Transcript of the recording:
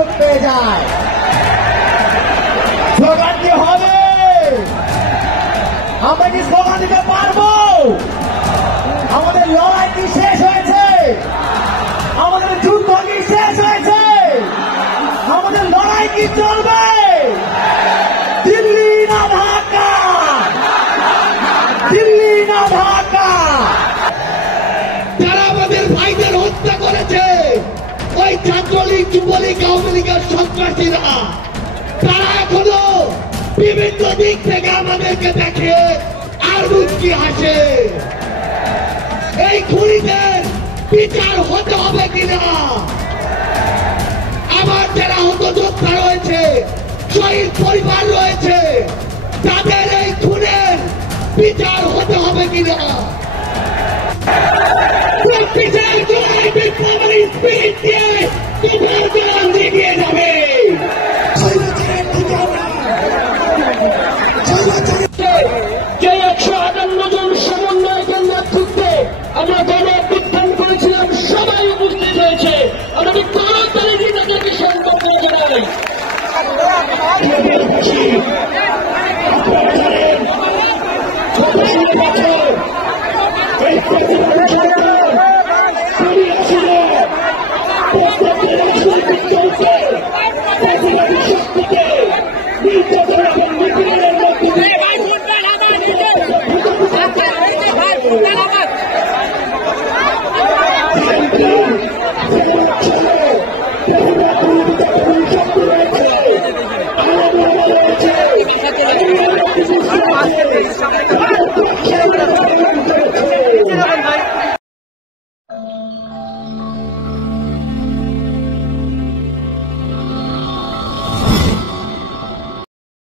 সুযোগ পেয়ে যায়। স্লোগান কি হবে? আমরা কি স্লোগান দিতে পারবো? আমাদের লড়াই কি শেষ হয়েছে? আমাদের যুদ্ধ কি শেষ হয়েছে? আমাদের লড়াই কি চলবে? দিল্লি না ঢাকা, দিল্লি না ঢাকা। যারা আমাদের ভাইদের হত্যা করেছে, ওই ছাত্রলীগ, যুবলীগ, আওয়ামী লীগের সন্ত্রাসীরা, তারা এখনো বিভিন্ন দিক থেকে আমাদেরকে দেখে আর মুচকি হাসে। এই খুনিদের বিচার হতে হবে কিনা, আমার যারা আহত যোদ্ধা রয়েছে, শহীদ পরিবার রয়েছে, তাদের এই খুনের বিচার হতে হবে কিনা, এগিয়ে যাবে। যে 158 জন সমন্বয়কের নেতৃত্বে আমরা গণ-অভ্যুত্থান করেছিলাম, সবাই উপস্থিত হয়েছে। আমাদের তাড়াতাড়ি তাদেরকে সম্পর্ক জানাই। চলছে